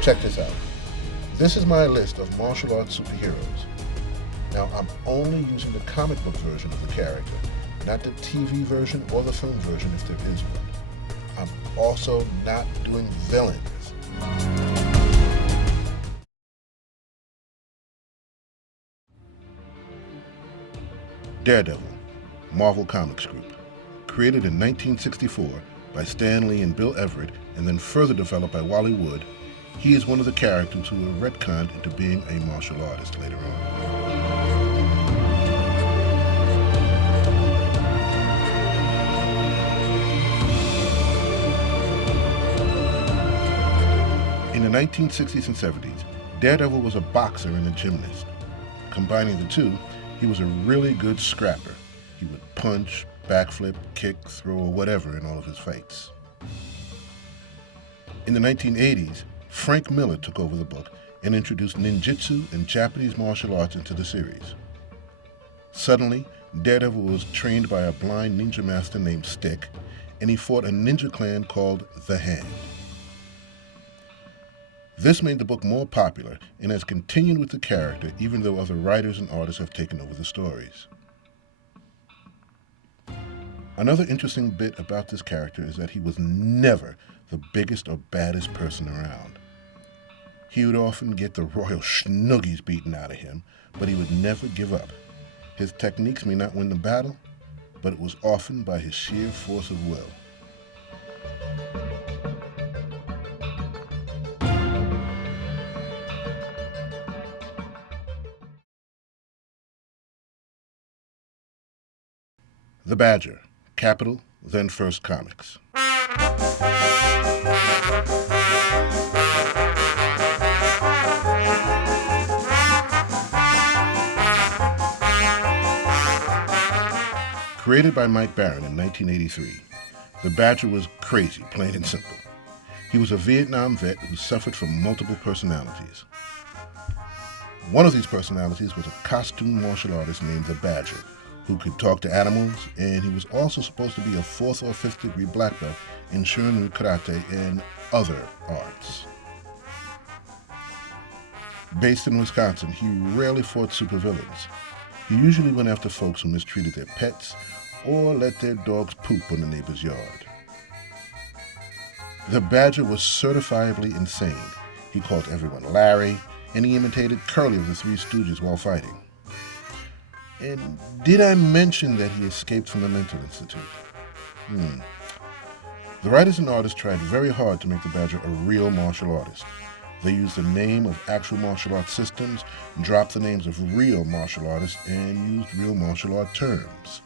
Check this out. This is my list of martial arts superheroes. Now, I'm only using the comic book version of the character, not the TV version or the film version if there is one. I'm also not doing villains. Daredevil, Marvel Comics Group. Created in 1964 by Stan Lee and Bill Everett, and then further developed by Wally Wood, he is one of the characters who were retconned into being a martial artist later on. In the 1960s and 70s, Daredevil was a boxer and a gymnast. Combining the two, he was a really good scrapper. He would punch, backflip, kick, throw, or whatever in all of his fights. In the 1980s, Frank Miller took over the book and introduced ninjutsu and Japanese martial arts into the series. Suddenly, Daredevil was trained by a blind ninja master named Stick, and he fought a ninja clan called the Hand. This made the book more popular and has continued with the character even though other writers and artists have taken over the stories. Another interesting bit about this character is that he was never the biggest or baddest person around. He would often get the royal schnuggies beaten out of him, but he would never give up. His techniques may not win the battle, but it was often by his sheer force of will. The Badger, Capital, then First Comics. Created by Mike Baron in 1983, the Badger was crazy, plain and simple. He was a Vietnam vet who suffered from multiple personalities. One of these personalities was a costume martial artist named the Badger, who could talk to animals, and he was also supposed to be a 4th or 5th degree black belt in Shorin karate and other arts. Based in Wisconsin, he rarely fought supervillains. He usually went after folks who mistreated their pets or let their dogs poop on the neighbor's yard. The Badger was certifiably insane. He called everyone Larry, and he imitated Curly of the Three Stooges while fighting. And did I mention that he escaped from the mental institute? The writers and artists tried very hard to make the Badger a real martial artist. They used the name of actual martial arts systems, dropped the names of real martial artists, and used real martial art terms.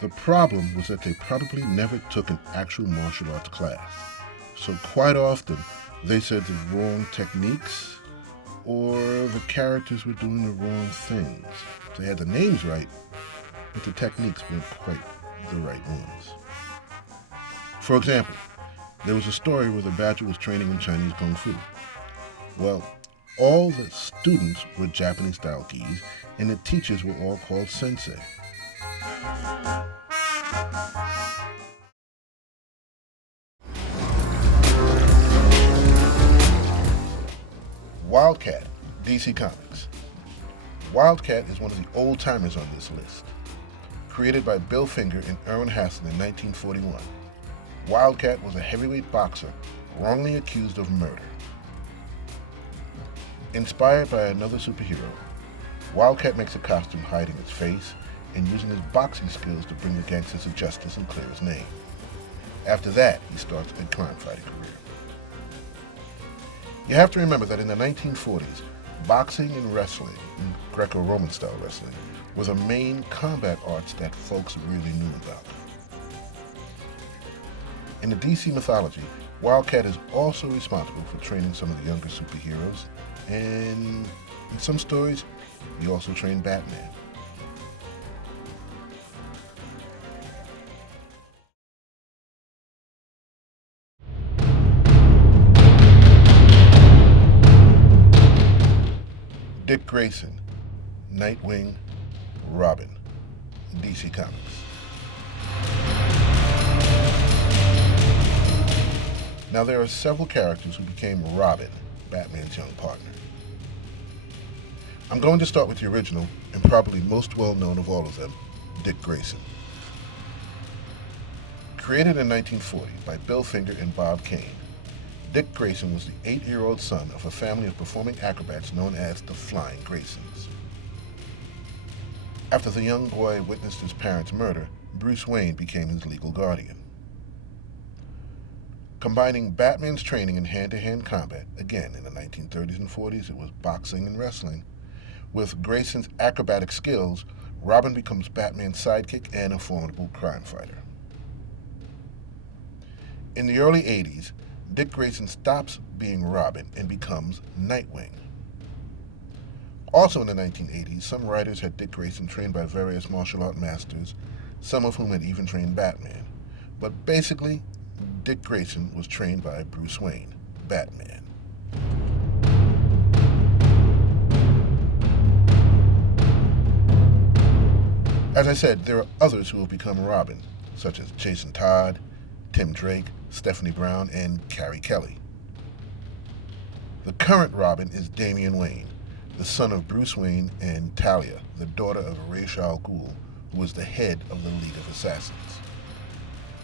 The problem was that they probably never took an actual martial arts class. So quite often, they said the wrong techniques, or the characters were doing the wrong things. They had the names right, but the techniques weren't quite the right ones. For example, there was a story where the Badger was training in Chinese Kung Fu. Well, all the students were Japanese-style gis, and the teachers were all called sensei. Wildcat, DC Comics. Wildcat is one of the old-timers on this list. Created by Bill Finger and Erwin Hassan in 1941, Wildcat was a heavyweight boxer wrongly accused of murder. Inspired by another superhero, Wildcat makes a costume hiding his face and using his boxing skills to bring the gangsters to justice and clear his name. After that, he starts a crime-fighting career. You have to remember that in the 1940s, boxing and wrestling, Greco-Roman style wrestling, were the main combat arts that folks really knew about. In the DC mythology, Wildcat is also responsible for training some of the younger superheroes, and in some stories, he also trained Batman. Dick Grayson, Nightwing, Robin, DC Comics. Now there are several characters who became Robin Batman's young partner. I'm going to start with the original and probably most well-known of all of them, Dick Grayson. Created in 1940 by Bill Finger and Bob Kane, Dick Grayson was the 8-year-old son of a family of performing acrobats known as the Flying Graysons. After the young boy witnessed his parents' murder, Bruce Wayne became his legal guardian. Combining Batman's training in hand-to-hand combat, again in the 1930s and 40s it was boxing and wrestling, with Grayson's acrobatic skills, Robin becomes Batman's sidekick and a formidable crime fighter. In the early 80s, Dick Grayson stops being Robin and becomes Nightwing. Also in the 1980s, some writers had Dick Grayson trained by various martial art masters, some of whom had even trained Batman. But basically, Dick Grayson was trained by Bruce Wayne, Batman. As I said, there are others who have become Robin, such as Jason Todd, Tim Drake, Stephanie Brown, and Carrie Kelly. The current Robin is Damian Wayne, the son of Bruce Wayne and Talia, the daughter of Ra's al Ghul, who was the head of the League of Assassins.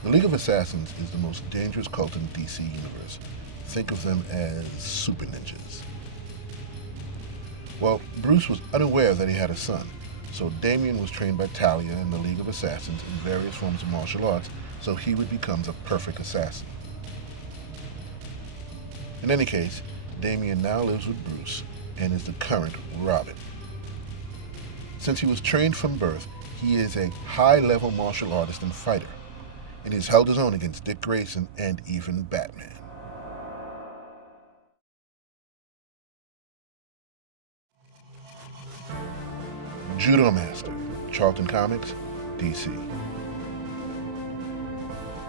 The League of Assassins is the most dangerous cult in the DC universe. Think of them as super ninjas. Well, Bruce was unaware that he had a son, so Damian was trained by Talia in the League of Assassins in various forms of martial arts, so he would become the perfect assassin. In any case, Damian now lives with Bruce and is the current Robin. Since he was trained from birth, he is a high-level martial artist and fighter, and he has held his own against Dick Grayson and even Batman. Judo Master, Charlton Comics, DC.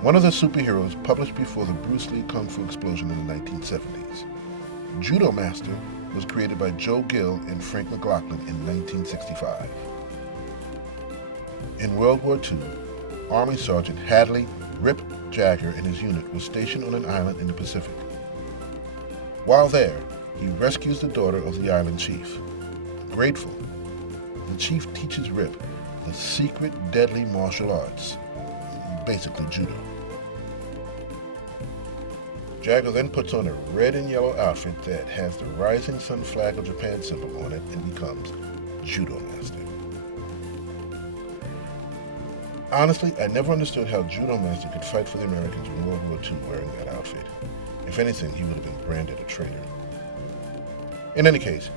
One of the superheroes published before the Bruce Lee Kung Fu explosion in the 1970s. Judo Master was created by Joe Gill and Frank McLaughlin in 1965. In World War II, Army Sergeant Hadley Rip Jagger and his unit was stationed on an island in the Pacific. While there, he rescues the daughter of the island chief. Grateful, the chief teaches Rip the secret deadly martial arts, basically judo. Jagger then puts on a red and yellow outfit that has the rising sun flag of Japan symbol on it and becomes Judo Master. Honestly, I never understood how Judo Master could fight for the Americans in World War II wearing that outfit. If anything, he would have been branded a traitor. In any case,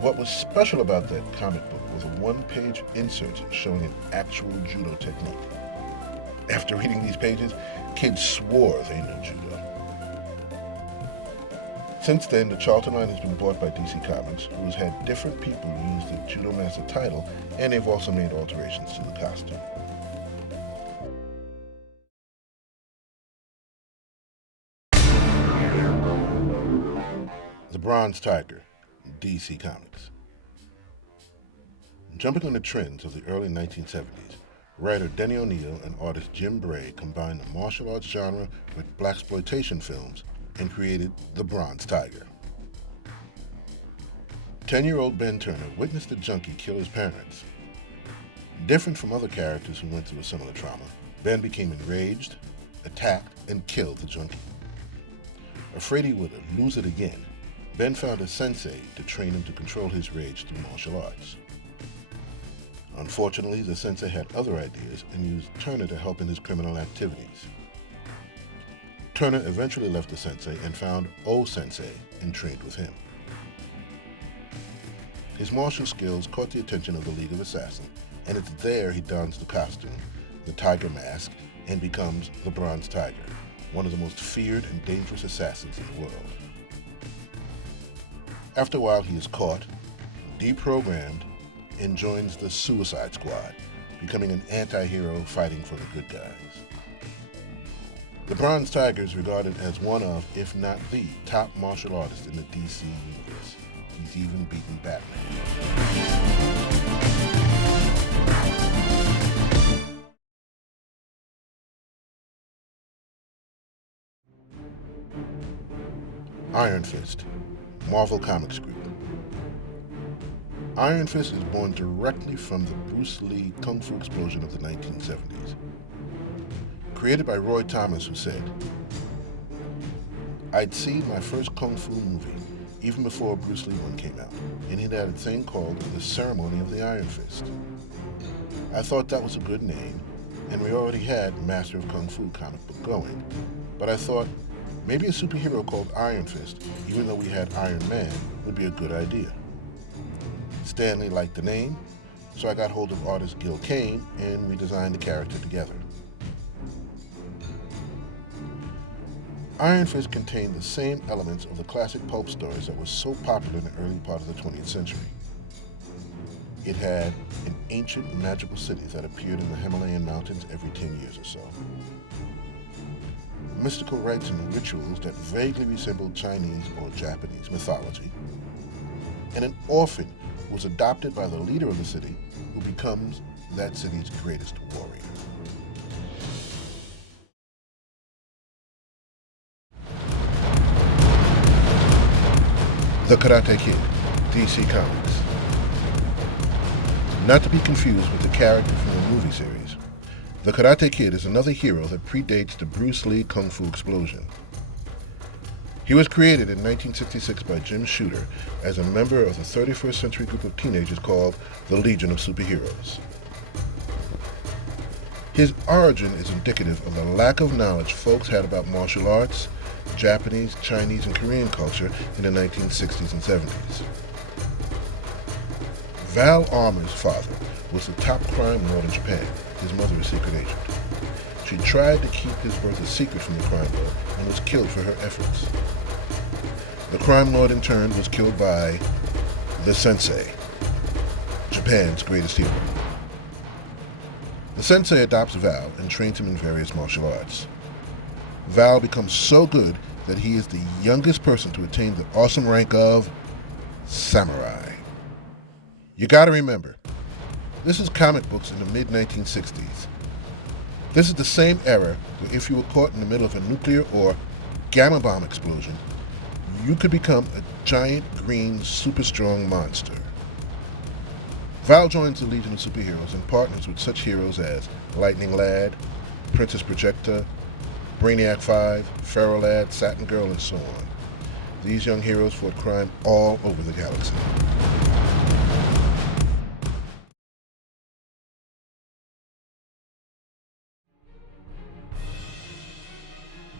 what was special about that comic book was a one-page insert showing an actual judo technique. After reading these pages, kids swore they knew judo. Since then, the Charlton line has been bought by DC Comics, who has had different people use the Judo Master title, and they've also made alterations to the costume. The Bronze Tiger, DC Comics. Jumping on the trends of the early 1970s, writer Denny O'Neil and artist Jim Bray combined the martial arts genre with blaxploitation films and created The Bronze Tiger. 10-year-old Ben Turner witnessed a junkie kill his parents. Different from other characters who went through a similar trauma, Ben became enraged, attacked, and killed the junkie. Afraid he would lose it again, Ben found a sensei to train him to control his rage through martial arts. Unfortunately, the sensei had other ideas and used Turner to help in his criminal activities. Turner eventually left the sensei and found O-sensei and trained with him. His martial skills caught the attention of the League of Assassins, and it's there he dons the costume, the tiger mask, and becomes the Bronze Tiger, one of the most feared and dangerous assassins in the world. After a while, he is caught, deprogrammed, and joins the Suicide Squad, becoming an anti-hero fighting for the good guys. The Bronze Tiger is regarded as one of, if not the, top martial artist in the DC universe. He's even beaten Batman. Iron Fist, Marvel Comics Group. Iron Fist is born directly from the Bruce Lee Kung Fu explosion of the 1970s. Created by Roy Thomas, who said, "I'd seen my first Kung Fu movie even before Bruce Lee one came out, and it had a thing called The Ceremony of the Iron Fist. I thought that was a good name, and we already had Master of Kung Fu comic book going, but I thought maybe a superhero called Iron Fist, even though we had Iron Man, would be a good idea. Stanley liked the name, so I got hold of artist Gil Kane, and we designed the character together. Iron Fist contained the same elements of the classic pulp stories that were so popular in the early part of the 20th century. It had an ancient magical city that appeared in the Himalayan mountains every 10 years or so. Mystical rites and rituals that vaguely resembled Chinese or Japanese mythology. And an orphan was adopted by the leader of the city, who becomes that city's greatest warrior. The Karate Kid, DC Comics. Not to be confused with the character from the movie series, the Karate Kid is another hero that predates the Bruce Lee Kung Fu explosion. He was created in 1966 by Jim Shooter as a member of the 31st century group of teenagers called the Legion of Superheroes. His origin is indicative of the lack of knowledge folks had about martial arts, Japanese, Chinese, and Korean culture in the 1960s and 70s. Val Armour's father was the top crime lord in Japan. His mother a secret agent. She tried to keep his birth a secret from the crime lord and was killed for her efforts. The crime lord in turn was killed by the sensei, Japan's greatest hero. The sensei adopts Val and trains him in various martial arts. Val becomes so good that he is the youngest person to attain the awesome rank of samurai. You gotta remember, this is comic books in the mid-1960s. This is the same era where if you were caught in the middle of a nuclear or gamma bomb explosion, you could become a giant green super strong monster. Val joins the Legion of Superheroes and partners with such heroes as Lightning Lad, Princess Projecta, Brainiac 5, Pharaoh Lad, Satin Girl, and so on. These young heroes fought crime all over the galaxy.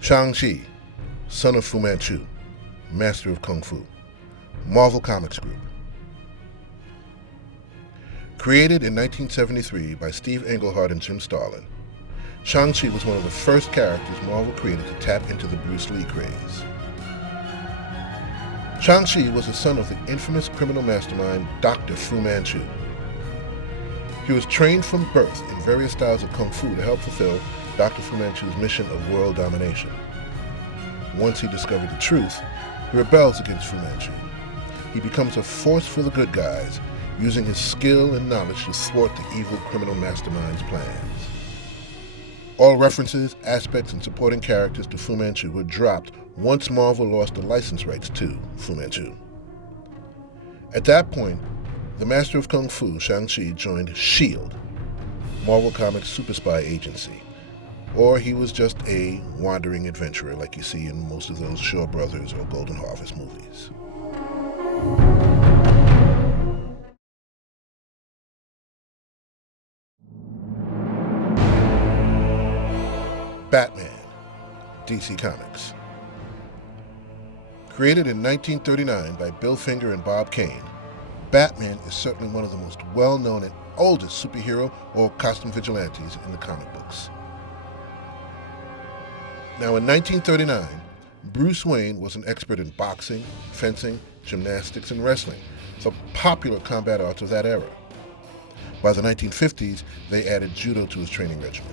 Shang-Chi, son of Fu Manchu, master of Kung Fu. Marvel Comics Group. Created in 1973 by Steve Englehart and Jim Starlin, Shang-Chi was one of the first characters Marvel created to tap into the Bruce Lee craze. Shang-Chi was the son of the infamous criminal mastermind Dr. Fu Manchu. He was trained from birth in various styles of Kung Fu to help fulfill Dr. Fu Manchu's mission of world domination. Once he discovered the truth, he rebels against Fu Manchu. He becomes a force for the good guys, using his skill and knowledge to thwart the evil criminal mastermind's plans. All references, aspects, and supporting characters to Fu Manchu were dropped once Marvel lost the license rights to Fu Manchu. At that point, the master of Kung Fu, Shang-Chi, joined S.H.I.E.L.D., Marvel Comics super spy agency, or he was just a wandering adventurer like you see in most of those Shaw Brothers or Golden Harvest movies. Batman, DC Comics. Created in 1939 by Bill Finger and Bob Kane, Batman is certainly one of the most well-known and oldest superhero or costume vigilantes in the comic books. Now in 1939, Bruce Wayne was an expert in boxing, fencing, gymnastics, and wrestling, the popular combat arts of that era. By the 1950s, they added judo to his training regimen.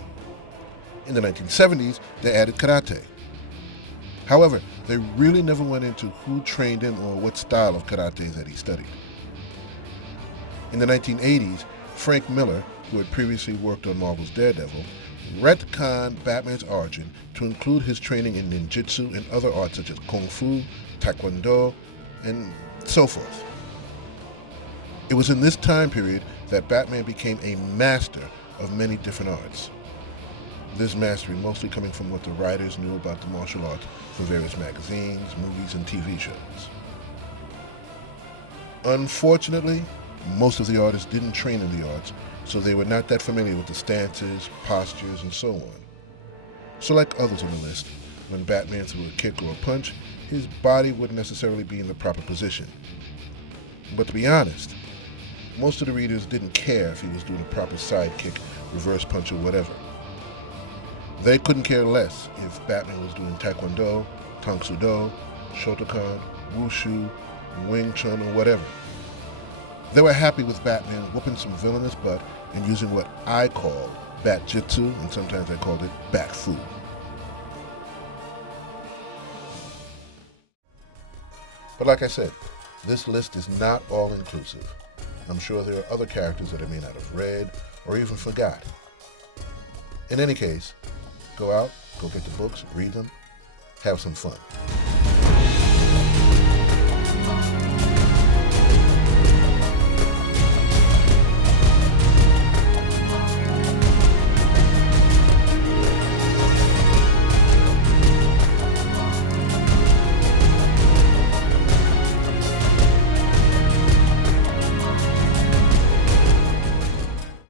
In the 1970s, they added karate. However, they really never went into who trained him or what style of karate that he studied. In the 1980s, Frank Miller, who had previously worked on Marvel's Daredevil, ret-conned Batman's origin to include his training in ninjutsu and other arts such as kung fu, taekwondo, and so forth. It was in this time period that Batman became a master of many different arts. This mastery mostly coming from what the writers knew about the martial arts from various magazines, movies, and TV shows. Unfortunately, most of the artists didn't train in the arts, so they were not that familiar with the stances, postures, and so on. So like others on the list, when Batman threw a kick or a punch, his body wouldn't necessarily be in the proper position. But to be honest, most of the readers didn't care if he was doing a proper side kick, reverse punch, or whatever. They couldn't care less if Batman was doing Taekwondo, Tang Soo Do, Shotokan, Wushu, Wing Chun, or whatever. They were happy with Batman whooping some villainous butt and using what I call Bat-jitsu, and sometimes I called it Bat-fu. But like I said, this list is not all-inclusive. I'm sure there are other characters that I may not have read or even forgot. In any case, go out, go get the books, read them, have some fun.